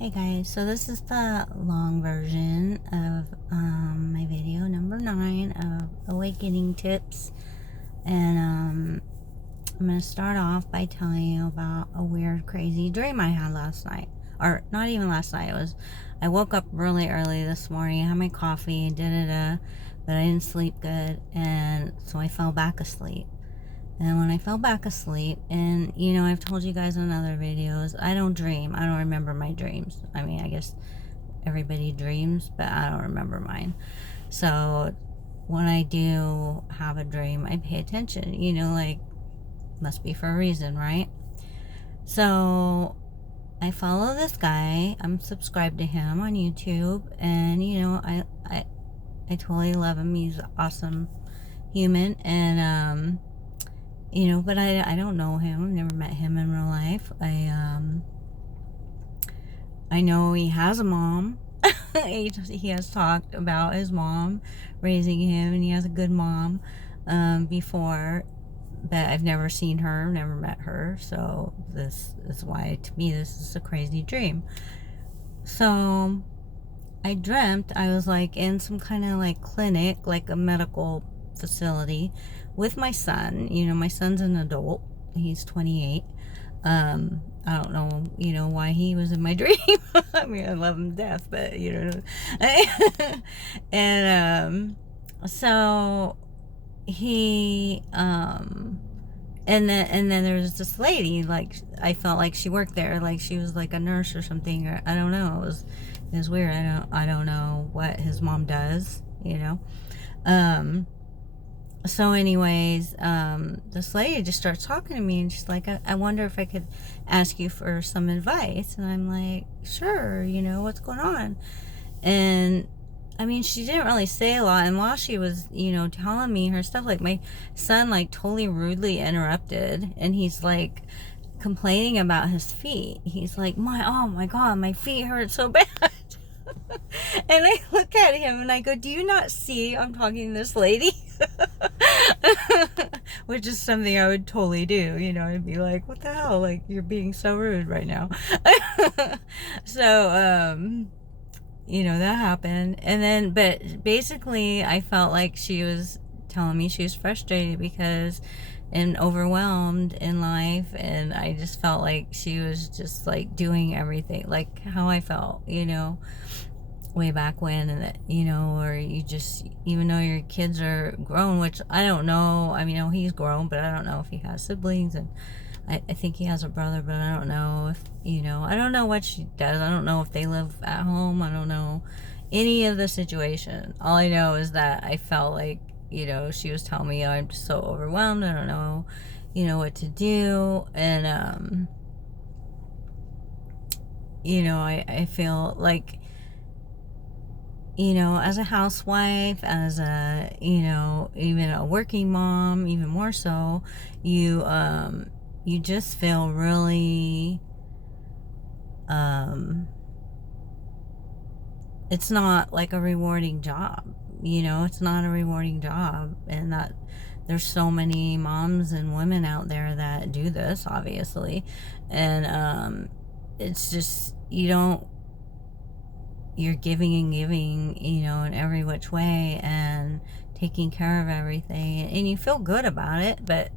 Hey guys, so this is the long version of my video number 9 of awakening tips, and I'm going to start off by telling you about a weird crazy dream I had last night, or not even last night. I woke up really early this morning, had my coffee, but I didn't sleep good, and so I fell back asleep. And when I fell back asleep, and I've told you guys in other videos, I don't dream. I don't remember my dreams. I mean, I guess everybody dreams, but I don't remember mine. So when I do have a dream, I pay attention. Like, must be for a reason, right? So I follow this guy. I'm subscribed to him on YouTube, and I totally love him. He's an awesome human, and but I don't know him. I've never met him in real life. I know he has a mom. He has talked about his mom raising him, and he has a good mom before, but I've never seen her, never met her. So this is why, to me, this is a crazy dream. So I dreamt I was like in some kind of like clinic, like a medical facility, with my son. My son's an adult. He's 28. I don't know, why he was in my dream. I mean, I love him to death, but and so he and then there was this lady, like, I felt like she worked there, like she was like a nurse or something, or I don't know. It was weird. I don't know what his mom does. So anyways, this lady just starts talking to me, and she's like, I wonder if I could ask you for some advice. And I'm like, sure, what's going on? And I mean, she didn't really say a lot, and while she was, telling me her stuff, like, my son, like, totally rudely interrupted, and he's like complaining about his feet. He's like, oh my god, my feet hurt so bad. And I look at him and I go, do you not see I'm talking to this lady? Which is something I would totally do. I'd be like, what the hell? Like, you're being so rude right now. So, that happened. And then, but basically, I felt like she was telling me she was frustrated and overwhelmed in life, and I just felt like she was just like doing everything like how I felt, way back when. And that, or you just, even though your kids are grown, which I don't know. I mean, he's grown, but I don't know if he has siblings, and I think he has a brother, but I don't know if, I don't know what she does. I don't know if they live at home. I don't know any of the situation. All I know is that I felt like, she was telling me, I'm just so overwhelmed. I don't know, what to do. And, I feel like, as a housewife, as a, even a working mom, even more so, you just feel really, it's not like a rewarding job. It's not a rewarding job, and that there's so many moms and women out there that do this, obviously. And it's just, you're giving and giving, in every which way, and taking care of everything, and you feel good about it. But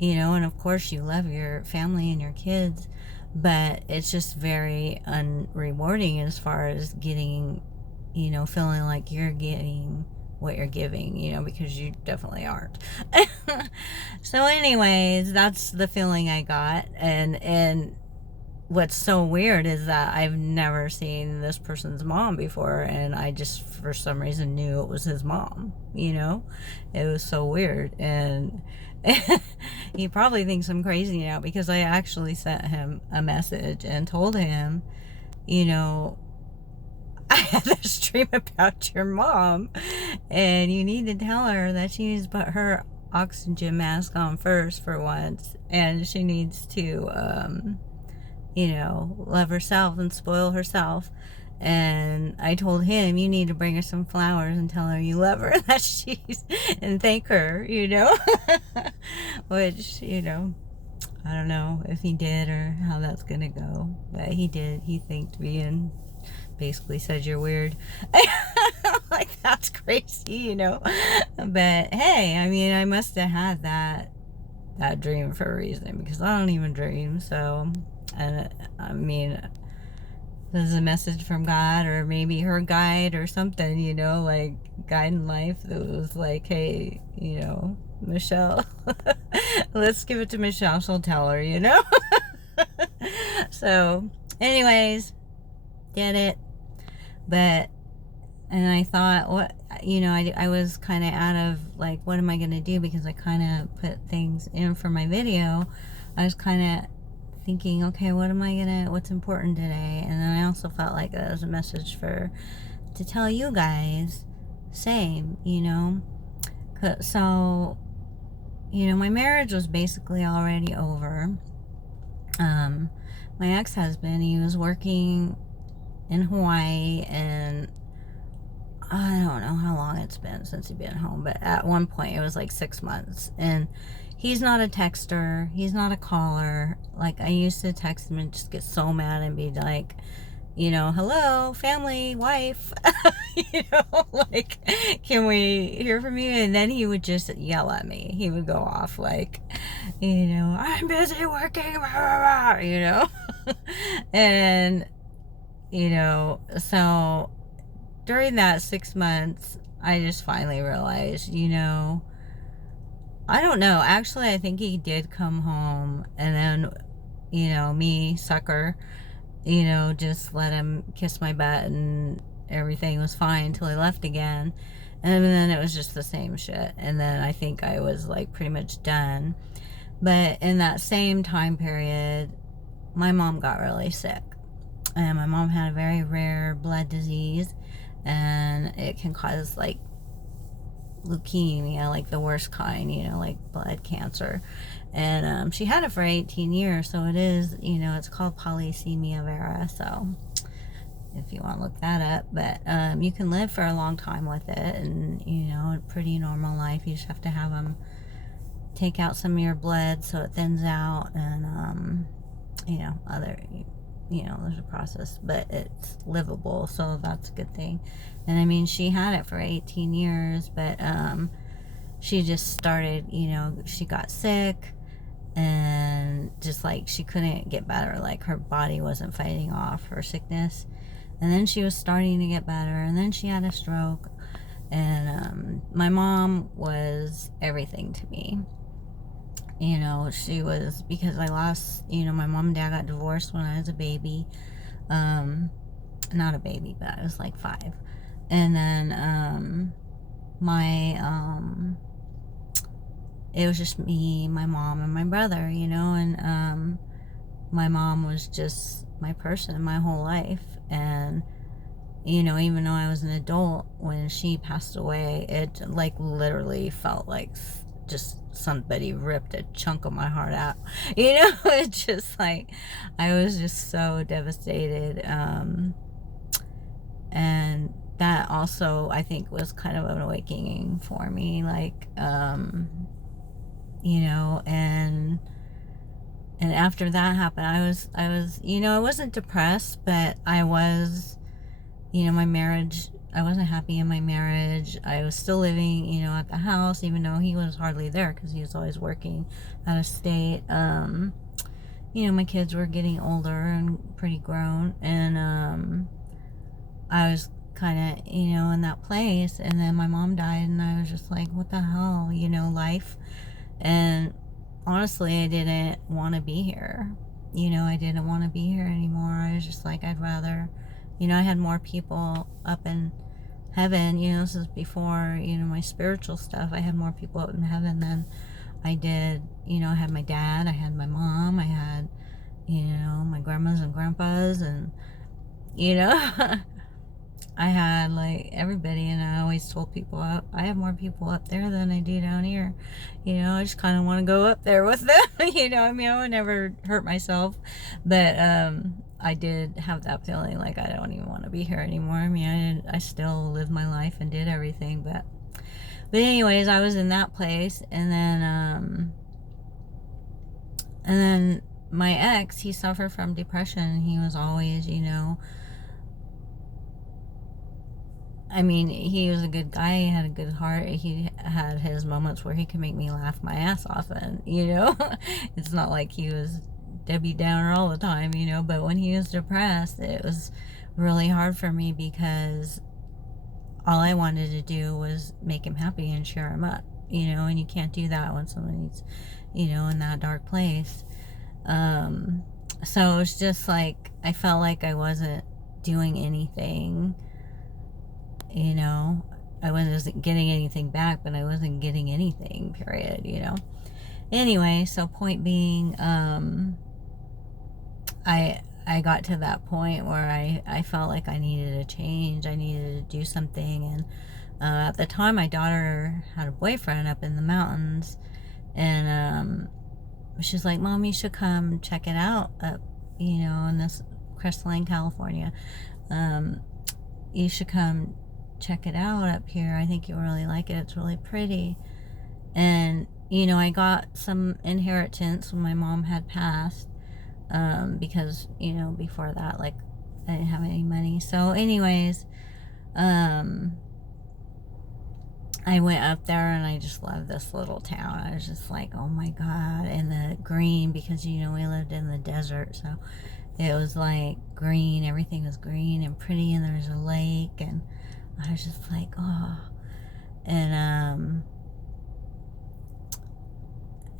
and of course you love your family and your kids, but it's just very unrewarding as far as getting, feeling like you're getting what you're giving, because you definitely aren't. So anyways, that's the feeling I got. And what's so weird is that I've never seen this person's mom before, and I just, for some reason, knew it was his mom. It was so weird. And he probably thinks I'm crazy now, because I actually sent him a message and told him, I had this dream about your mom, and you need to tell her that she needs to put her oxygen mask on first for once, and she needs to love herself and spoil herself. And I told him, you need to bring her some flowers and tell her you love her, that she's, and thank her, which, I don't know if he did or how that's gonna go, but he did. He thanked me and basically said you're weird. Like, that's crazy, you know. But hey, I mean, I must have had that dream for a reason, because I don't even dream. So, and I mean, this is a message from God, or maybe her guide or something, you know, like guide in life that was like, hey, you know, Michelle, let's give it to Michelle, she'll tell her, you know. So anyways, did it. But and I thought, what, you know, I was kind of out of like, what am I going to do, because I kind of put things in for my video. I was kind of thinking, okay, what's important today? And then I also felt like that was a message to tell you guys, same, you know. So, you know, my marriage was basically already over. My ex-husband, he was working in Hawaii, and I don't know how long it's been since he'd been home, but at one point it was like 6 months. And he's not a texter, he's not a caller. Like, I used to text him and just get so mad and be like, you know, hello, family, wife, you know, like, can we hear from you? And then he would just yell at me. He would go off like, you know, I'm busy working, blah, blah, blah, you know. And, you know, so during that 6 months, I just finally realized, you know, I don't know. Actually, I think he did come home, and then, you know, me, sucker, you know, just let him kiss my butt and everything was fine until he left again. And then it was just the same shit. And then I think I was like pretty much done. But in that same time period, my mom got really sick. And my mom had a very rare blood disease, and it can cause like leukemia, like the worst kind, you know, like blood cancer. And she had it for 18 years, so it is, you know, it's called polycythemia vera. So if you want to look that up, but you can live for a long time with it, and, you know, a pretty normal life. You just have to have them take out some of your blood so it thins out, and you know, there's a process, but it's livable, so that's a good thing. And I mean, she had it for 18 years, but she just started, you know, she got sick, and just like she couldn't get better, like her body wasn't fighting off her sickness. And then she was starting to get better, and then she had a stroke. And my mom was everything to me. You know, she was, because I lost, you know, my mom and dad got divorced when I was a baby. Not a baby, but I was like 5. And then it was just me, my mom, and my brother, you know. And my mom was just my person my whole life. And, you know, even though I was an adult, when she passed away, it like literally felt like just somebody ripped a chunk of my heart out, you know. It's just like, I was just so devastated. And that also, I think, was kind of an awakening for me, like, you know. And after that happened, I was, you know, I wasn't depressed, but I was, you know, my marriage, I wasn't happy in my marriage. I was still living, you know, at the house, even though he was hardly there because he was always working out of state. You know, my kids were getting older and pretty grown, and I was kind of, you know, in that place. And then my mom died, and I was just like, what the hell, you know, life. And honestly, I didn't want to be here. You know, I didn't want to be here anymore. I was just like, I'd rather, you know, I had more people up in heaven. You know, this is before, you know, my spiritual stuff. I had more people up in heaven than I did, you know. I had my dad, I had my mom, I had, you know, my grandmas and grandpas, and, you know, I had like everybody. And I always told people, I have more people up there than I do down here. You know, I just kind of want to go up there with them. You know, I mean, I would never hurt myself, but I did have that feeling like I don't even want to be here anymore. I mean, I still lived my life and did everything, but anyways, I was in that place. And then And then my ex, he suffered from depression. He was always, I mean, he was a good guy. He had a good heart. He had his moments where he could make me laugh my ass off. And, it's not like he was Debbie Downer all the time, but when he was depressed, it was really hard for me because all I wanted to do was make him happy and cheer him up, and you can't do that when somebody's, in that dark place. So it was just like, I felt like I wasn't doing anything. I wasn't getting anything back, but I wasn't getting anything, period, Anyway, so point being, I got to that point where I felt like I needed a change. I needed to do something. And at the time, my daughter had a boyfriend up in the mountains. And she's like, Mom, you should come check it out up, in this Crestline, California. You should come check it out up here. I think you'll really like it. It's really pretty. And I got some inheritance when my mom had passed, because before that, like, I didn't have any money. So anyways, I went up there and I just loved this little town. I was just like, oh my God. And the green, because we lived in the desert, so it was like green. Everything was green and pretty, and there was a lake, and I was just like, oh. And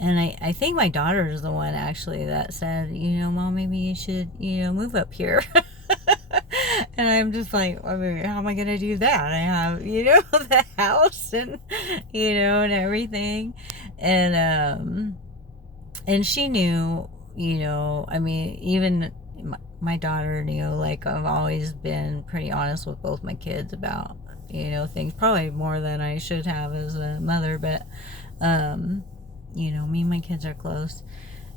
I think my daughter is the one actually that said, Mom, maybe you should, move up here. And I'm just like, I mean, how am I going to do that? I have, the house and, and everything. And she knew, I mean, even my daughter knew, like, I've always been pretty honest with both my kids about, things, probably more than I should have as a mother, but, me and my kids are close.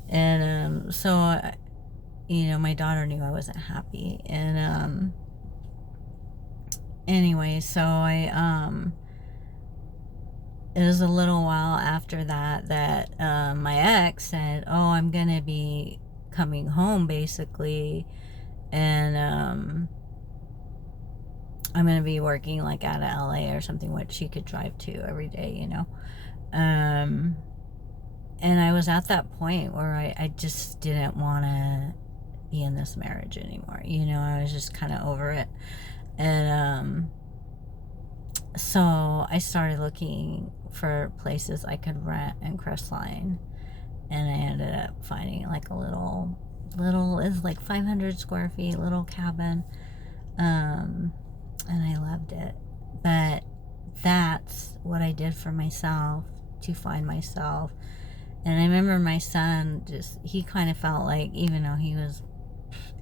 And, so, my daughter knew I wasn't happy. And, anyway, so it was a little while after that my ex said, oh, I'm going to be coming home, basically. And, I'm going to be working, like, out of LA or something, which she could drive to every day, And I was at that point where I just didn't want to be in this marriage anymore. I was just kind of over it. And so I started looking for places I could rent in Crestline. And I ended up finding like a little, it's like 500 square feet, little cabin. And I loved it. But that's what I did for myself, to find myself. And I remember my son, he kind of felt like, even though he was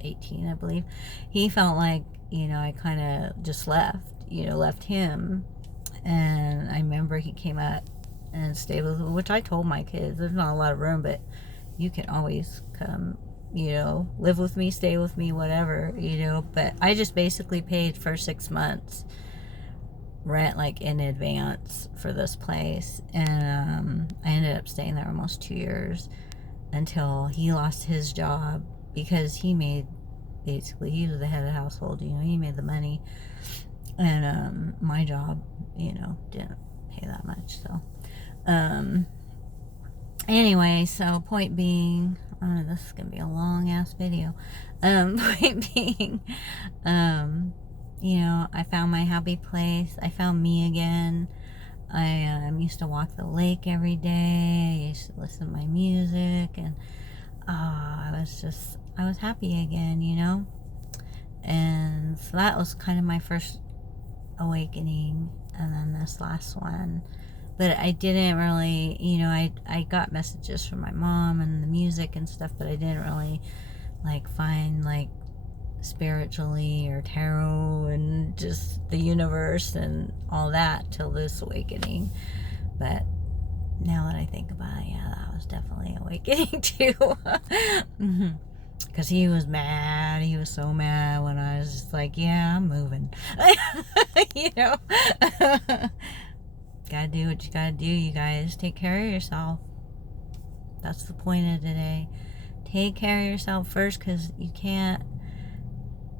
18, I believe, he felt like, I kind of just left him. And I remember he came up and stayed with, which I told my kids, there's not a lot of room, but you can always come, live with me, stay with me, whatever, but I just basically paid for 6 months rent, like, in advance for this place. And I ended up staying there almost 2 years until he lost his job, because he was the head of the household, he made the money. And my job, didn't pay that much. So anyway, so point being, this is gonna be a long ass video. Point being, I found my happy place. I found me again. I used to walk the lake every day. I used to listen to my music, and I was happy again, And so that was kind of my first awakening. And then this last one, but I didn't really, I got messages from my mom and the music and stuff, but I didn't really like find like spiritually or tarot and just the universe and all that till this awakening. But now that I think about it, yeah, that was definitely awakening too. Because he was mad. He was so mad when I was just like, yeah, I'm moving. Gotta do what you gotta do, you guys. Take care of yourself. That's the point of today. Take care of yourself first, because you can't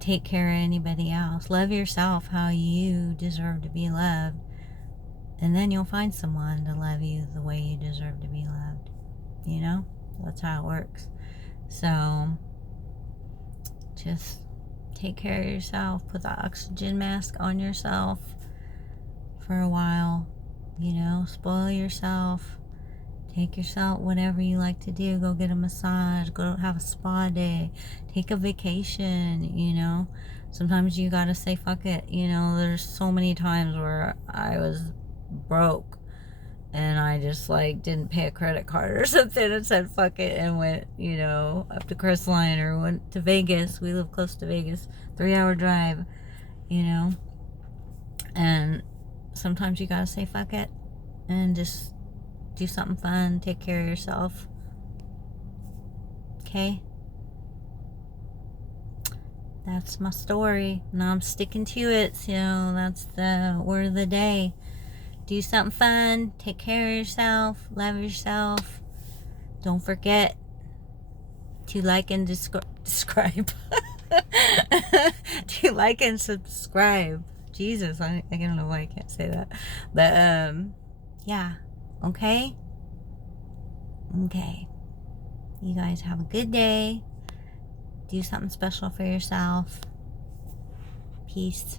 take care of anybody else. Love yourself how you deserve to be loved, and then you'll find someone to love you the way you deserve to be loved. You know? That's how it works. So, just take care of yourself. Put the oxygen mask on yourself for a while. You know? Spoil yourself. Take yourself, whatever you like to do. Go get a massage. Go have a spa day. Take a vacation, you know. Sometimes you gotta say fuck it. You know, there's so many times where I was broke and I just like didn't pay a credit card or something and said fuck it and went, you know, up to Crestline or went to Vegas. We live close to Vegas. 3-hour drive, you know. And sometimes you gotta say fuck it and just do something fun. Take care of yourself. Okay? That's my story. Now I'm sticking to it. So that's the word of the day. Do something fun. Take care of yourself. Love yourself. Don't forget to like and subscribe. To like and subscribe. Jesus, I don't know why I can't say that. But, yeah. Okay? Okay. You guys have a good day. Do something special for yourself. Peace.